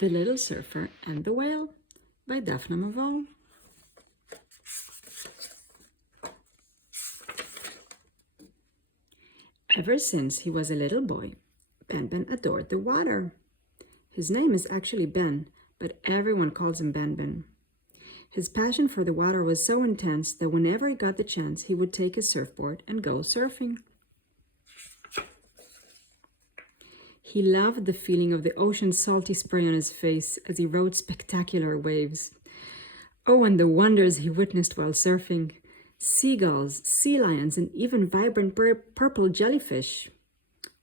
The Little Surfer and the Whale by Daphna Mavor. Ever since he was a little boy, Ben adored the water. His name is actually Ben, but everyone calls him Ben. His passion for the water was so intense that whenever he got the chance, he would take his surfboard and go surfing. He loved the feeling of the ocean's salty spray on his face as he rode spectacular waves. Oh, and the wonders he witnessed while surfing. Seagulls, sea lions, and even vibrant purple jellyfish.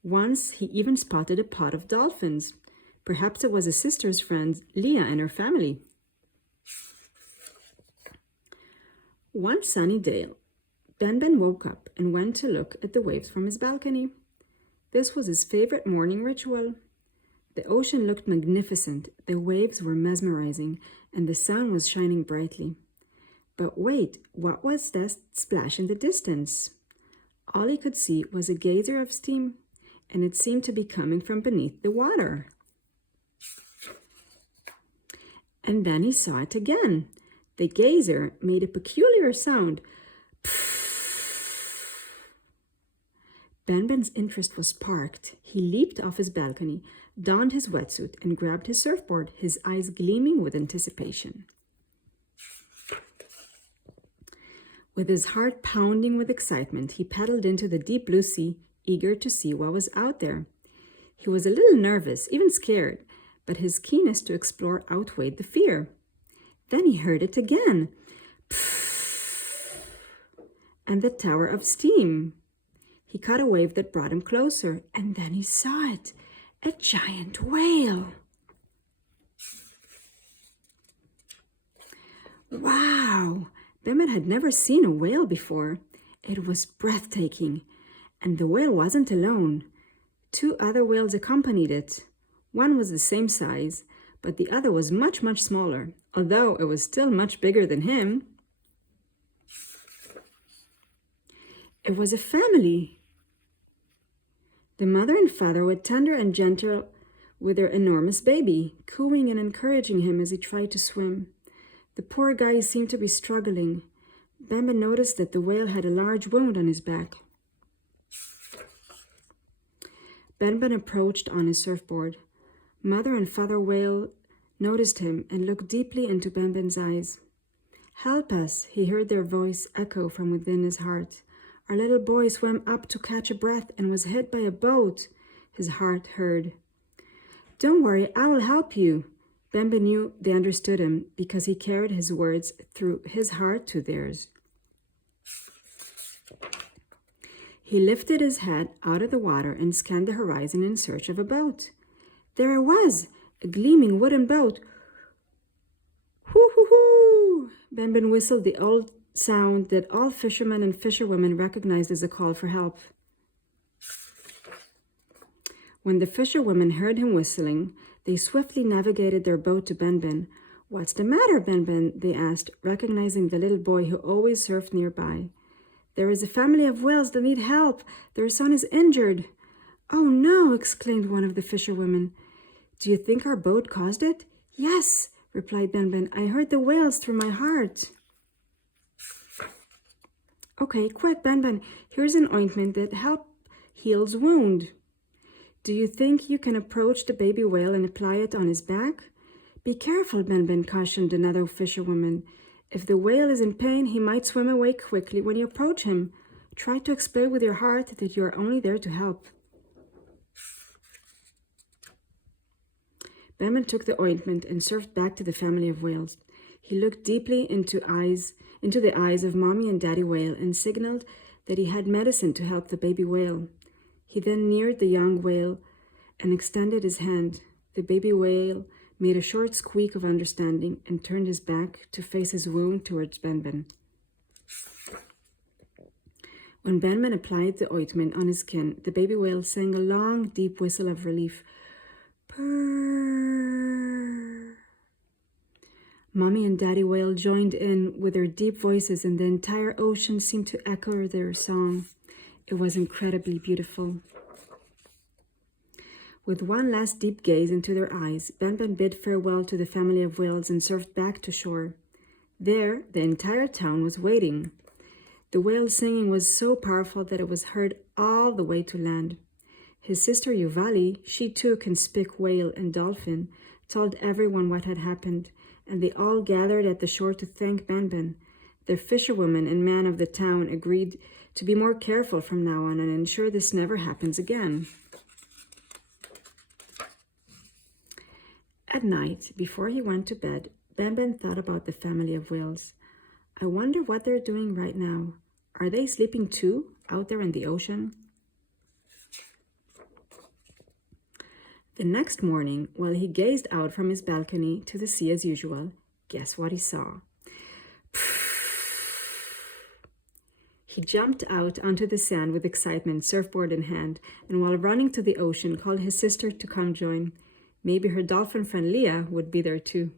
Once he even spotted a pod of dolphins. Perhaps it was his sister's friend, Leah, and her family. One sunny day, Ben woke up and went to look at the waves from his balcony. This was his favorite morning ritual. The ocean looked magnificent, the waves were mesmerizing, and the sun was shining brightly. But wait, what was that splash in the distance? All he could see was a geyser of steam, and it seemed to be coming from beneath the water. And then he saw it again. The geyser made a peculiar sound. Ben's interest was sparked. He leaped off his balcony, donned his wetsuit, and grabbed his surfboard, his eyes gleaming with anticipation. With his heart pounding with excitement, he paddled into the deep blue sea, eager to see what was out there. He was a little nervous, even scared, but his keenness to explore outweighed the fear. Then he heard it again. And the tower of steam. He caught a wave that brought him closer, and then he saw it, a giant whale. Wow! Ben had never seen a whale before. It was breathtaking, and the whale wasn't alone. Two other whales accompanied it. One was the same size, but the other was much smaller, although it was still much bigger than him. It was a family. The mother and father were tender and gentle with their enormous baby, cooing and encouraging him as he tried to swim. The poor guy seemed to be struggling. Ben noticed that the whale had a large wound on his back. Ben approached on his surfboard. Mother and father whale noticed him and looked deeply into Ben's eyes. "Help us," he heard their voice echo from within his heart. "Our little boy swam up to catch a breath and was hit by a boat," his heart heard. "Don't worry, I will help you." Ben knew they understood him because he carried his words through his heart to theirs. He lifted his head out of the water and scanned the horizon in search of a boat. There it was, a gleaming wooden boat. Hoo-hoo-hoo! Ben whistled the old sound that all fishermen and fisherwomen recognized as a call for help. When the fisherwomen heard him whistling, they swiftly navigated their boat to Ben. "What's the matter, Ben?" they asked, recognizing the little boy who always surfed nearby. "There is a family of whales that need help. Their son is injured." "Oh no!" exclaimed one of the fisherwomen. "Do you think our boat caused it?" "Yes," replied Ben. "I heard the whales through my heart." "Okay, quick, Ben. Here's an ointment that heals wound. Do you think you can approach the baby whale and apply it on his back?" "Be careful, Ben," cautioned another fisherwoman. "If the whale is in pain, he might swim away quickly when you approach him. Try to explain with your heart that you are only there to help." Ben took the ointment and surfed back to the family of whales. He looked deeply into the eyes of Mommy and Daddy Whale and signaled that he had medicine to help the baby whale. He then neared the young whale and extended his hand. The baby whale made a short squeak of understanding and turned his back to face his wound towards Ben. When Ben applied the ointment on his skin, the baby whale sang a long, deep whistle of relief. Purr. Mommy and Daddy Whale joined in with their deep voices, and the entire ocean seemed to echo their song. It was incredibly beautiful. With one last deep gaze into their eyes, Ben bid farewell to the family of whales and surfed back to shore. There, the entire town was waiting. The whale singing was so powerful that it was heard all the way to land. His sister Yuvali, she too can speak whale and dolphin, told everyone what had happened, and they all gathered at the shore to thank Ben. The fisherwoman and man of the town agreed to be more careful from now on and ensure this never happens again. At night, before he went to bed, Ben thought about the family of whales. I wonder what they're doing right now. Are they sleeping too, out there in the ocean? The next morning, while he gazed out from his balcony to the sea as usual, guess what he saw? He jumped out onto the sand with excitement, surfboard in hand, and while running to the ocean, called his sister to come join. Maybe her dolphin friend Leah would be there too.